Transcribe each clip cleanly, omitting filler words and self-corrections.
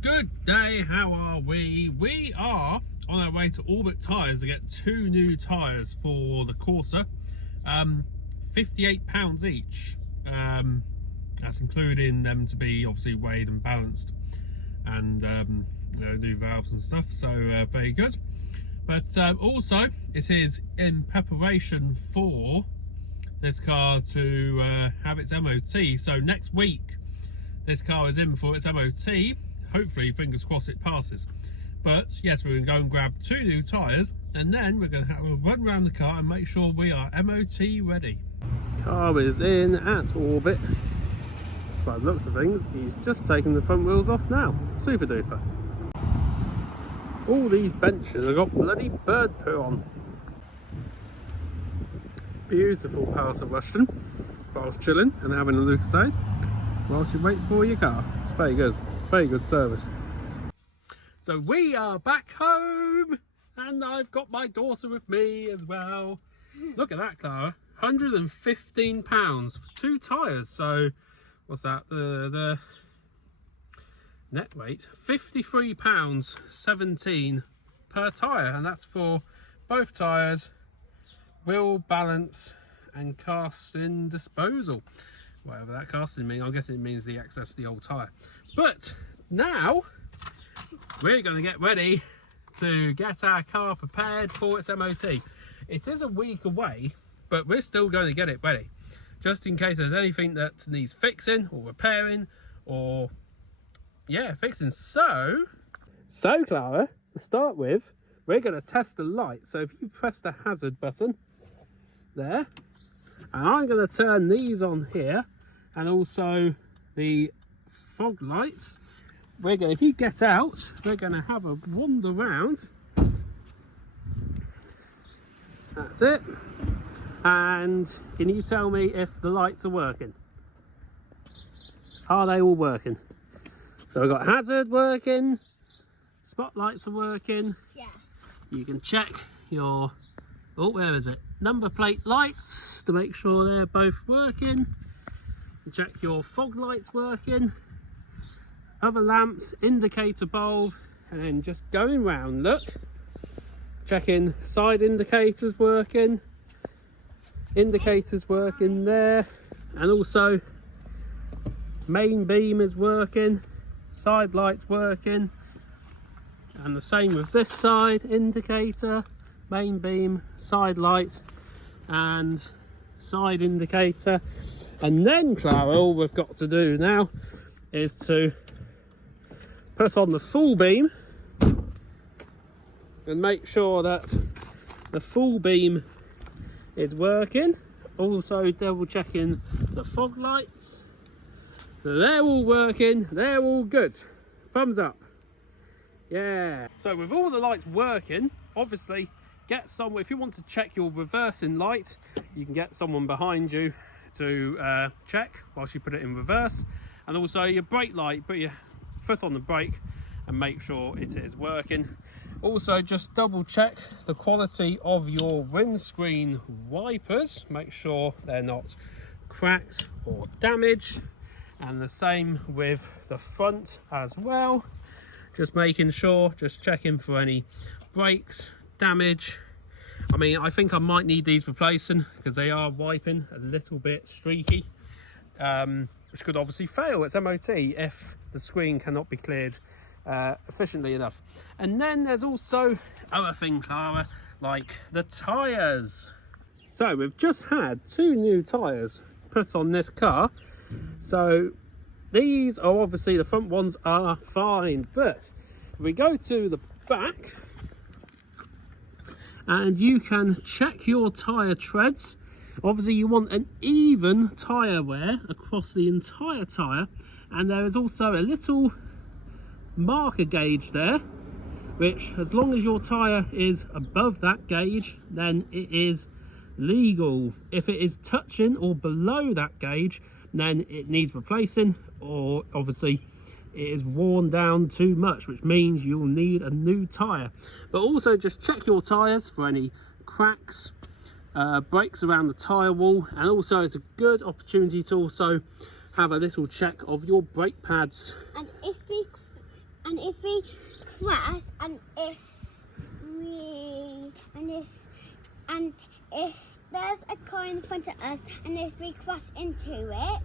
Good day, how are we? We are on our way to Orbit Tyres to get 2 new tyres for the Corsa. £58 each. That's including them to be obviously weighed and balanced, and new valves and stuff, so very good. But also it is in preparation for this car to have its MOT. So next week this car is in for its MOT. Hopefully, fingers crossed, it passes. But yes, we're going to go and grab 2 new tyres, and then we're going to have a run around the car and make sure we are MOT ready. Car is in at Orbit. By the looks of things, he's just taking the front wheels off now. Super duper. All these benches have got bloody bird poo on. Beautiful Palace of Rushton. Whilst chilling and having a look aside whilst you wait for your car. It's very good. Very good service. So we are back home, and I've got my daughter with me as well. Look at that, Clara. £115 for 2 tyres. So what's that? The net weight, £53.17 per tyre, and that's for both tyres, wheel balance and casting disposal. Whatever that casting means, I'm guessing it means the access to the old tyre. But now we're going to get ready to get our car prepared for its MOT. It is a week away, but we're still going to get it ready, just in case there's anything that needs fixing or repairing, or fixing. So Clara, to start with, we're going to test the light. So if you press the hazard button there, and I'm going to turn these on here, and also the fog lights. If you get out, we're going to have a wander round. That's it. And can you tell me if the lights are working? Are they all working? So we've got hazard working, spotlights are working. Yeah. You can check your, where is it? Number plate lights to make sure they're both working. Check your fog lights working, other lamps, indicator bulb, and then just going round, look, checking side indicators working, indicators working there, and also main beam is working, side lights working, and the same with this side, indicator, main beam, side light and side indicator. And then, Clara, all we've got to do now is to put on the full beam and make sure that the full beam is working. Also double checking the fog lights. So they're all working, they're all good. Thumbs up. Yeah. So with all the lights working, obviously get someone, if you want to check your reversing light, you can get someone behind you to check whilst you put it in reverse. And also your brake light, put your foot on the brake and make sure it is working. Also just double check the quality of your windscreen wipers, make sure they're not cracked or damaged, and the same with the front as well. Just making sure, just checking for any breaks, damage. I mean, I think I might need these replacing because they are wiping a little bit streaky, which could obviously fail its MOT if the screen cannot be cleared efficiently enough. And then there's also other things, Clara, like the tyres. So we've just had 2 new tyres put on this car. So these are obviously, the front ones are fine, but if we go to the back, and you can check your tyre treads. Obviously you want an even tyre wear across the entire tyre, and there is also a little marker gauge there, which as long as your tyre is above that gauge, then it is legal. If it is touching or below that gauge, then it needs replacing, or obviously it is worn down too much, which means you'll need a new tyre. But also just check your tyres for any cracks, breaks around the tyre wall, and also it's a good opportunity to also have a little check of your brake pads. And if we crash and if there's a car in front of us and if we crash into it,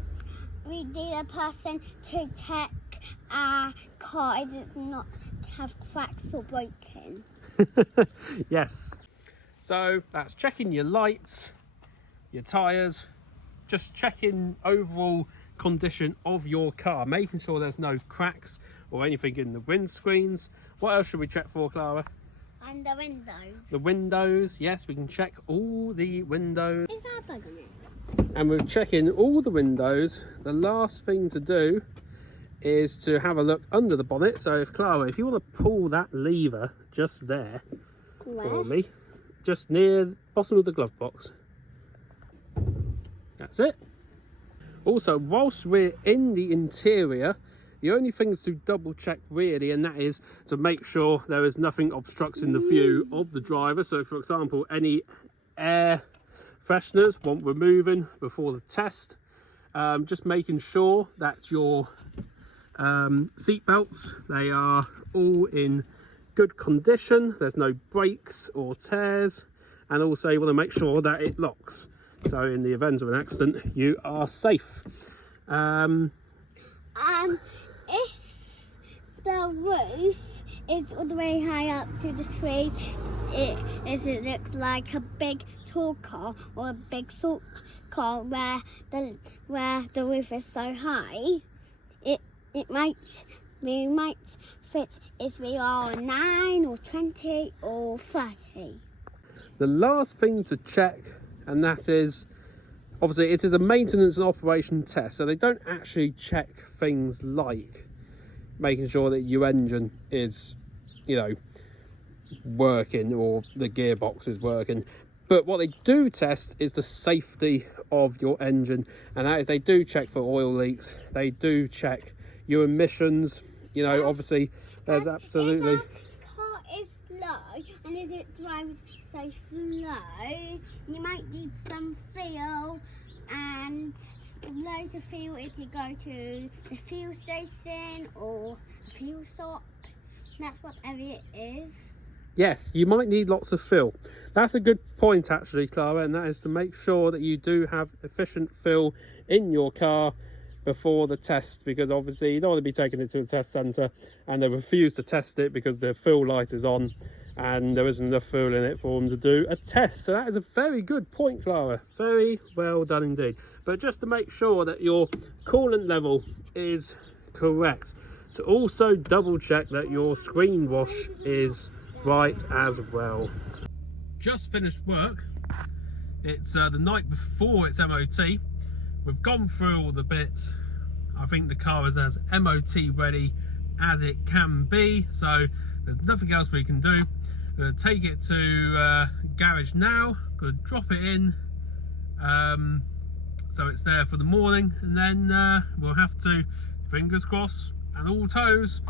we need a person to check our car it does not have cracks or broken. Yes. So that's checking your lights, your tyres, just checking overall condition of your car, making sure there's no cracks or anything in the windscreens. What else should we check for, Clara? And the windows. The windows, yes, we can check all the windows. Is there a bug on it? And we're checking all the windows. The last thing to do is to have a look under the bonnet. So if Clara, if you want to pull that lever just there for me, just near the bottom of the glove box. That's it. Also, whilst we're in the interior, the only things to double check really, and that is to make sure there is nothing obstructing the view of the driver. So for example, any air fresheners want removing before the test. Just making sure that your seat belts, they are all in good condition, there's no breaks or tears, and also you want to make sure that it locks, so in the event of an accident you are safe. If the roof is all the way high up to the street, it looks like a big tall car or a big short car where the roof is so high, we might fit if we are 9 or 20 or 30. The last thing to check, and that is, obviously it is a maintenance and operation test, so they don't actually check things like making sure that your engine is, you know, working or the gearbox is working. But what they do test is the safety of your engine, and that is they do check for oil leaks, they do check your emissions. You know, obviously there's absolutely... If a car is slow and if it drives so slow, you might need some fuel, and loads of fuel if you go to the fuel station or a fuel shop. That's whatever it is. Yes, you might need lots of fill. That's a good point actually, Clara, and that is to make sure that you do have efficient fill in your car before the test, because obviously you don't want to be taking it to a test centre and they refuse to test it because the fill light is on and there isn't enough fuel in it for them to do a test. So that is a very good point, Clara. Very well done indeed. But just to make sure that your coolant level is correct, to also double check that your screen wash is right as well. Just finished work. It's the night before its MOT. We've gone through all the bits. I think the car is as MOT ready as it can be, so there's nothing else we can do. I'm going to take it to garage now, going to drop it in so it's there for the morning, and then we'll have to, fingers crossed and all toes,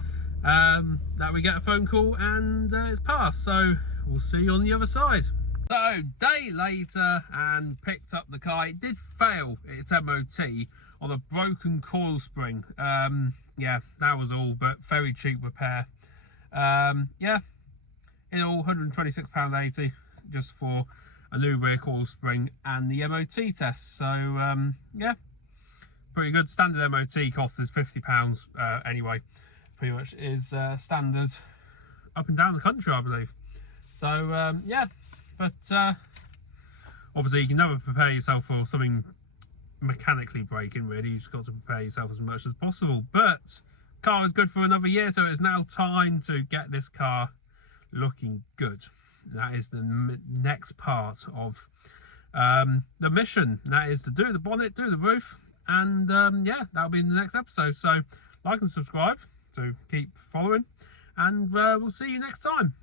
that we get a phone call and it's passed. So we'll see you on the other side. So day later, and picked up the car. It did fail its MOT on a broken coil spring. Yeah, that was all, but very cheap repair. Yeah, in all £126.80 just for a new rear coil spring and the MOT test. So yeah, pretty good. Standard MOT cost is £50 anyway. Pretty much is standard up and down the country, I believe. So yeah. But obviously you can never prepare yourself for something mechanically breaking, really. You just got to prepare yourself as much as possible. But car is good for another year, so it's now time to get this car looking good. That is the next part of the mission. That is to do the bonnet, do the roof, and yeah, that'll be in the next episode. So like and subscribe to keep following, and we'll see you next time.